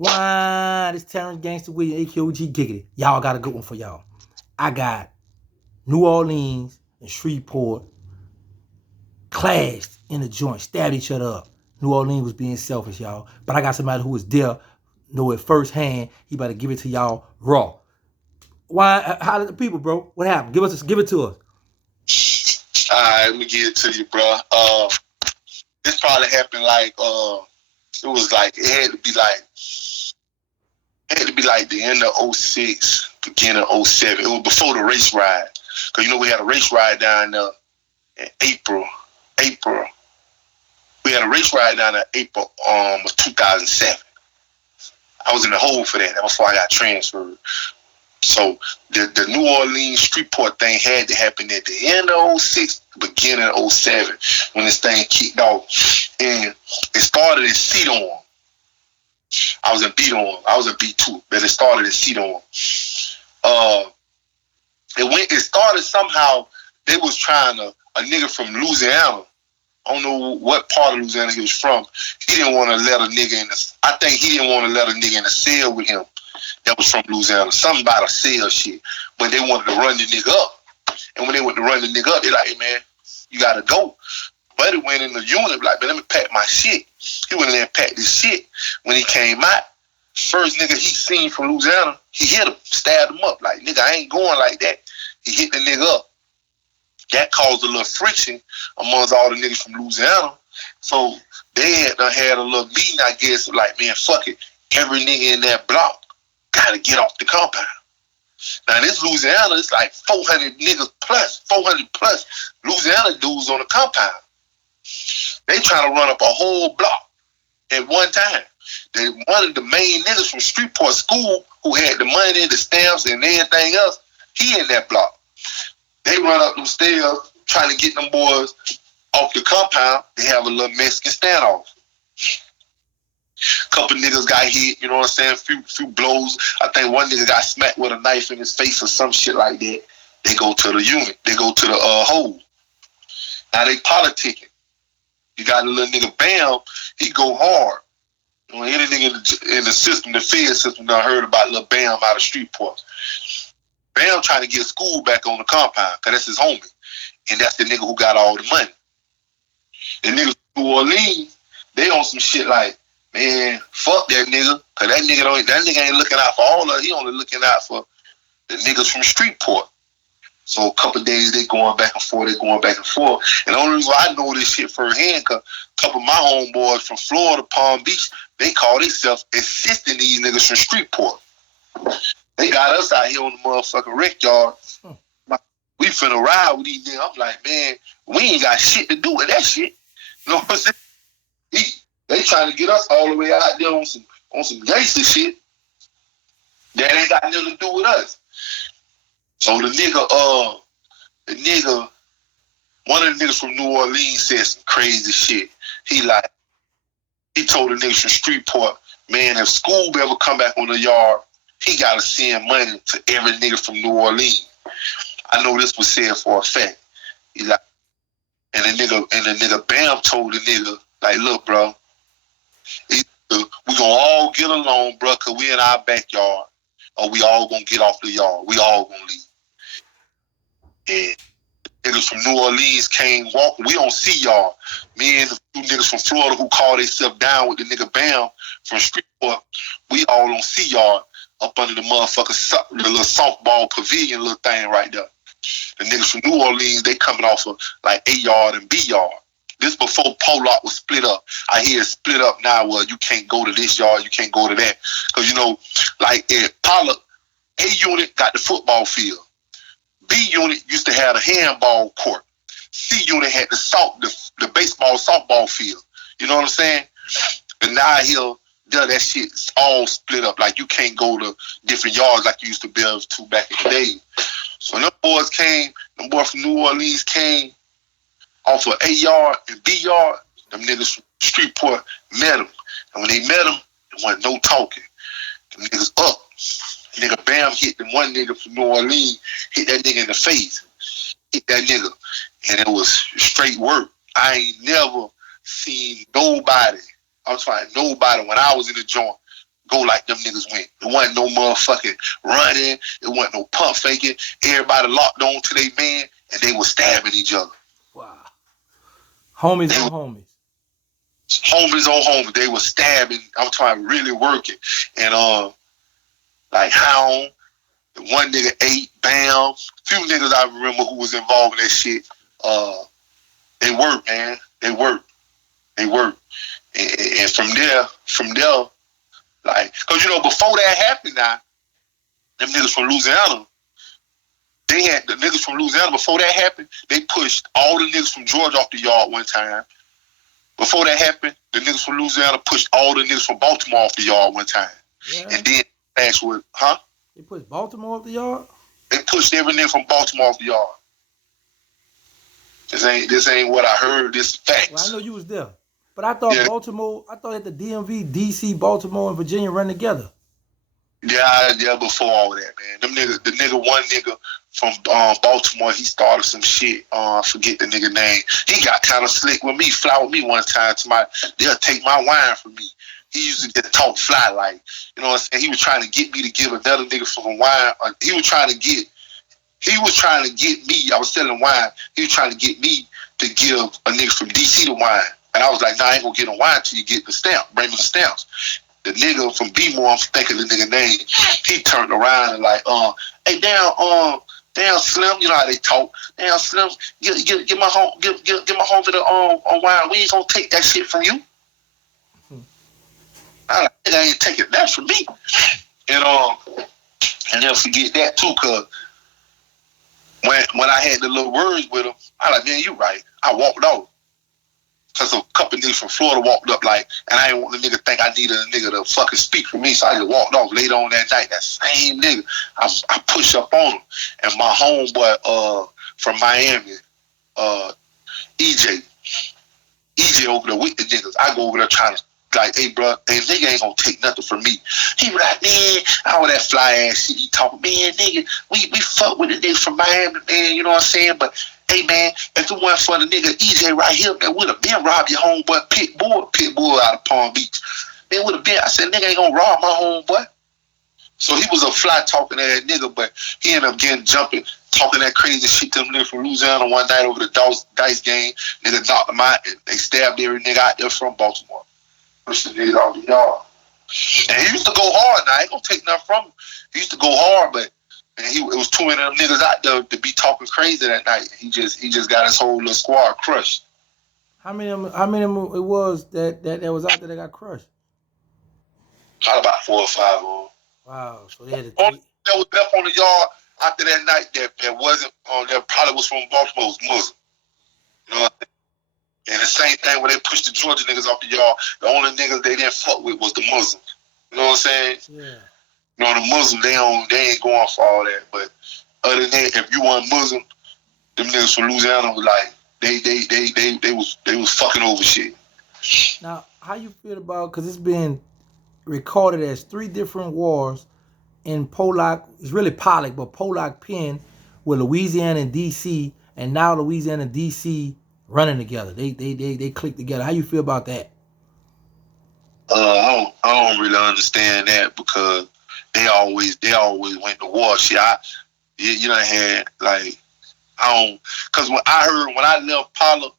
Why? This Terrance Gangsta Williams, AKOG Giggity. Y'all got a good one for y'all. I got New Orleans and Shreveport clashed in the joint, stabbed each other up. New Orleans was being selfish, y'all. But I got somebody who was there, know it firsthand. He better give it to y'all raw. Why? How did the people, bro? What happened? Give it to us. All right, let me give it to you, bro. This probably happened like it was like it had to be like the end of 06, beginning of 07. It was before the race ride. Cause you know we had a race ride down there in April. We had a race ride down in April of 2007. I was in the hole for that. That was before I got transferred. So the New Orleans Shreveport thing had to happen at the end of 06, beginning of 07, when this thing kicked off. And it started in C-Dorm. I was in B-Dorm. I was in B2, but it started in C-Dorm. It started somehow, they was trying to, a nigga from Louisiana, I don't know what part of Louisiana he was from, he didn't want to let a nigga in the, I think he didn't want to let a nigga in the cell with him that was from Louisiana. Something about a cell shit. But they wanted to run the nigga up. And when they went to run the nigga up, they like, hey, man, you got to go. Buddy went in the unit, like, man, let me pack my shit. He went in there and packed his shit. When he came out, first nigga he seen from Louisiana, he hit him, stabbed him up. Like, nigga, I ain't going like that. He hit the nigga up. That caused a little friction amongst all the niggas from Louisiana. So they had a little meeting, I guess, like, man, fuck it. Every nigga in that block got to get off the compound. Now, this Louisiana, it's like 400 niggas plus, 400 plus Louisiana dudes on the compound. They trying to run up a whole block at one time. One of the main niggas from Shreveport School who had the money, the stamps, and everything else, he in that block. They run up them stairs trying to get them boys off the compound. They have a little Mexican standoff. Couple niggas got hit, you know what I'm saying? Few blows. I think one nigga got smacked with a knife in his face or some shit like that. They go to the unit. They go to the hole. Now they politicking. You got a little nigga Bam, he go hard. You know, any nigga in the system, the Fed system, done heard about little Bam out of Shreveport. Bam trying to get school back on the compound, because that's his homie. And that's the nigga who got all the money. The niggas from New Orleans, they on some shit like, man, fuck that nigga, because that nigga ain't looking out for all of it. He only looking out for the niggas from Shreveport. So a couple of days they going back and forth. And the only reason why I know this shit firsthand, because a couple of my homeboys from Florida, Palm Beach, they call themselves assisting these niggas from Shreveport. They got us out here on the motherfucking wreck yard. We finna ride with these niggas. I'm like, man, we ain't got shit to do with that shit. You know what I'm saying? They trying to get us all the way out there on some gangster shit that ain't got nothing to do with us. So the nigga, one of the niggas from New Orleans said some crazy shit. He told the niggas from Shreveport, man, if school ever come back on the yard, he gotta send money to every nigga from New Orleans. I know this was said for a fact. He like, and the nigga Bam told the nigga, like, look, bro, we gonna all get along, bro, cause we in our backyard, or we all gonna get off the yard. We all gonna leave. And niggas from New Orleans came walking. We don't see y'all. Me and the two niggas from Florida who call themselves down with the nigga Bam from Shreveport, we all don't see y'all up under the motherfucker, the little softball pavilion little thing right there. The niggas from New Orleans, they coming off of like A yard and B yard. This before Pollock was split up. I hear it's split up now where you can't go to this yard, you can't go to that. Because, you know, like at Pollock, A unit got the football field. B unit used to have a handball court. C unit had the baseball softball field. You know what I'm saying? And now here, that shit's all split up. Like you can't go to different yards like you used to be able to back in the day. So them boys from New Orleans came off of A yard and B yard. Them niggas from Shreveport met them. And when they met them, there wasn't no talking. Them niggas up. Nigga Bam hit them one nigga from New Orleans, hit that nigga in the face. Hit that nigga. And it was straight work. I ain't never seen nobody, I'm talking nobody, when I was in the joint, go like them niggas went. It wasn't no motherfucking running. It wasn't no pump faking. Everybody locked on to their man, and they were stabbing each other. Wow. Homies on homies. Homies on homies. They were stabbing. I'm talking really working. And like Hound, one nigga ate, bam. Few niggas I remember who was involved in that shit. They worked, man. They worked. And from there, like, cause before that happened now, them niggas from Louisiana, the niggas from Louisiana, before that happened, they pushed all the niggas from Georgia off the yard one time. Before that happened, the niggas from Louisiana pushed all the niggas from Baltimore off the yard one time. Yeah. And then They pushed Baltimore off the yard? They pushed every nigga from Baltimore off the yard. This ain't what I heard, this is facts. Well, I know you was there. But I thought Baltimore, I thought that the DMV, DC, Baltimore, and Virginia run together. Yeah, before all that, man. One nigga from Baltimore, he started some shit. I forget the nigga name. He got kind of slick with me, fly with me one time. They'll take my wine from me. He used to get talk fly, like, you know what I'm saying? He was trying to get me to give another nigga some wine. He was trying to get me. I was selling wine. He was trying to get me to give a nigga from DC the wine. And I was like, nah, I ain't gonna get no wine till you get the stamp. Bring me the stamps. The nigga from B-More, I'm thinking the nigga name, he turned around and like, hey, damn Slim, you know how they talk. Damn Slim, get my home, get my home to the wine. We ain't gonna take that shit from you. I ain't taking that from me. And they'll forget that too, cause when I had the little words with him, I like, man, you right. I walked off. Cause a couple niggas from Florida walked up like, and I didn't want the nigga think I needed a nigga to fucking speak for me, so I just walked off. Later on that night, that same nigga, I pushed up on him, and my homeboy from Miami, EJ over there with the niggas. I go over there trying to like, hey bro, nigga ain't gonna take nothing from me. He was like, man, all that fly ass shit he talking, man, nigga, we fuck with the niggas from Miami, man, you know what I'm saying? But hey man, if it wasn't for the nigga EJ right here, man, would have been robbed your homeboy Pitbull out of Palm Beach. Man, would have been. I said, nigga ain't gonna rob my homeboy. So he was a fly talking ass nigga, but he ended up getting jumping, talking that crazy shit to them niggas from Louisiana one night over the dice game. Nigga knocked him out, and they stabbed every nigga out there from Baltimore. Pushed the niggas off the yard. And he used to go hard. Now I ain't gonna take nothing from him. He used to go hard, but it was too many of them niggas out there to be talking crazy that night. He just got his whole little squad crushed. How many of them it was that was out there that got crushed? Probably about 4 or 5 of them. Wow. So they had to that was left on the yard after that night that wasn't that probably was from Baltimore was Muslim. You know what I mean? And the same thing when they pushed the Georgia niggas off the yard, the only niggas they didn't fuck with was the Muslims. You know what I'm saying? Yeah. You know, the Muslims, they ain't going for all that. But other than that, if you weren't Muslim, them niggas from Louisiana was like, they was fucking over shit. Now, how you feel about, because it's been recorded as 3 different wars in Pollock, it's really Pollock, but Pollock Pen with Louisiana and DC, and now Louisiana and DC running together. They click together. How you feel about that? I don't really understand that because they always went to war. Shit, you done had like because when I left Pollock,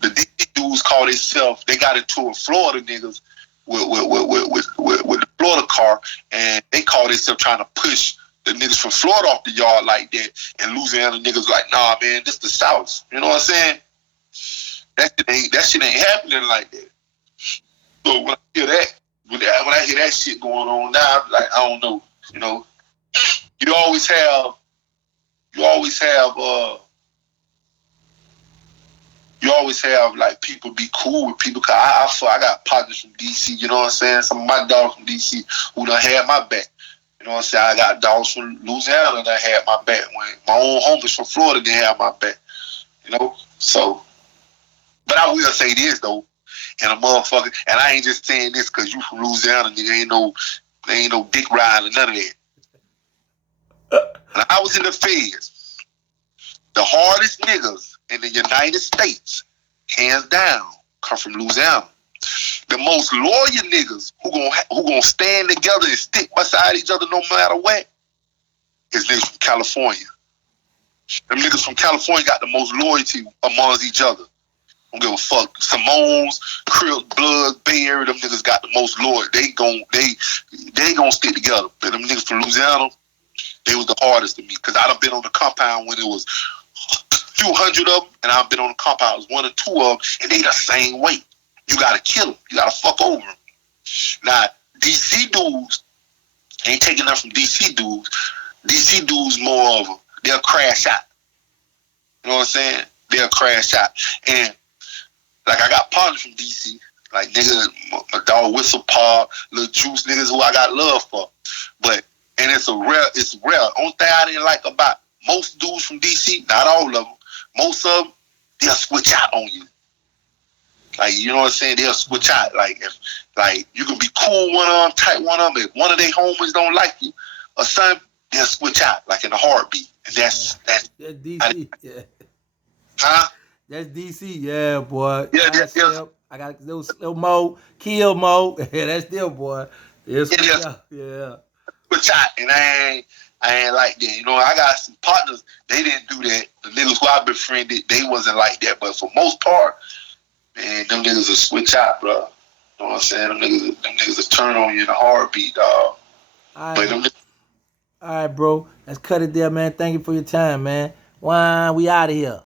the DC dudes called themselves. They got into a Florida niggas with the Florida car, and they called themselves trying to push the niggas from Florida off the yard like that, and Louisiana niggas like, nah, man, this the South. You know what I'm saying? That shit ain't happening like that. So when I hear that, when I hear that shit going on now, I'm like, I don't know. You know, you always have like people be cool with people. Cause I got partners from DC. You know what I'm saying? Some of my dogs from DC who done had my back. You know what I'm saying? I got dogs from Louisiana that had my back. When my own homies from Florida didn't have my back. You know? So, but I will say this, though. And a motherfucker, and I ain't just saying this because you from Louisiana, nigga, ain't no dick ride or none of that. When I was in the feds, the hardest niggas in the United States, hands down, come from Louisiana. The most loyal niggas who gonna stand together and stick beside each other no matter what is niggas from California. Them niggas from California got the most loyalty amongst each other. Don't give a fuck. Simone's, Crip, Blood, Bay Area, them niggas got the most loyal. They gon' stick together. But them niggas from Louisiana, they was the hardest to me. Cause I done been on the compound when it was a few hundred of them, and I've been on the compound, it was one or two of them, and they the same weight. You gotta kill them. You gotta fuck over them. Now, DC dudes ain't taking nothing from DC dudes. DC dudes more of them. They'll crash out. You know what I'm saying? They'll crash out. And like I got partners from DC, like nigga, my dog Whistle Pop, Lil Juice, niggas who I got love for. But and it's rare. Only thing I didn't like about most dudes from DC, not all of them, most of them, they'll switch out on you. Like, you know what I'm saying? They'll switch out. Like, if you can be cool one of them, tight one of them. If one of their homies don't like you or something, they'll switch out, like in a heartbeat. And that's DC, yeah. Huh? That's DC, yeah, boy. Yeah, I got little Mo, Kill Mo. Yeah, that's them, boy. Yeah. Switch out, and I ain't like that. You know, I got some partners, they didn't do that. The niggas who I befriended, they wasn't like that. But for most part, man, them niggas will switch out, bro. You know what I'm saying? Them niggas will turn on you in a heartbeat, dog. All right, bro. Let's cut it there, man. Thank you for your time, man. We out of here.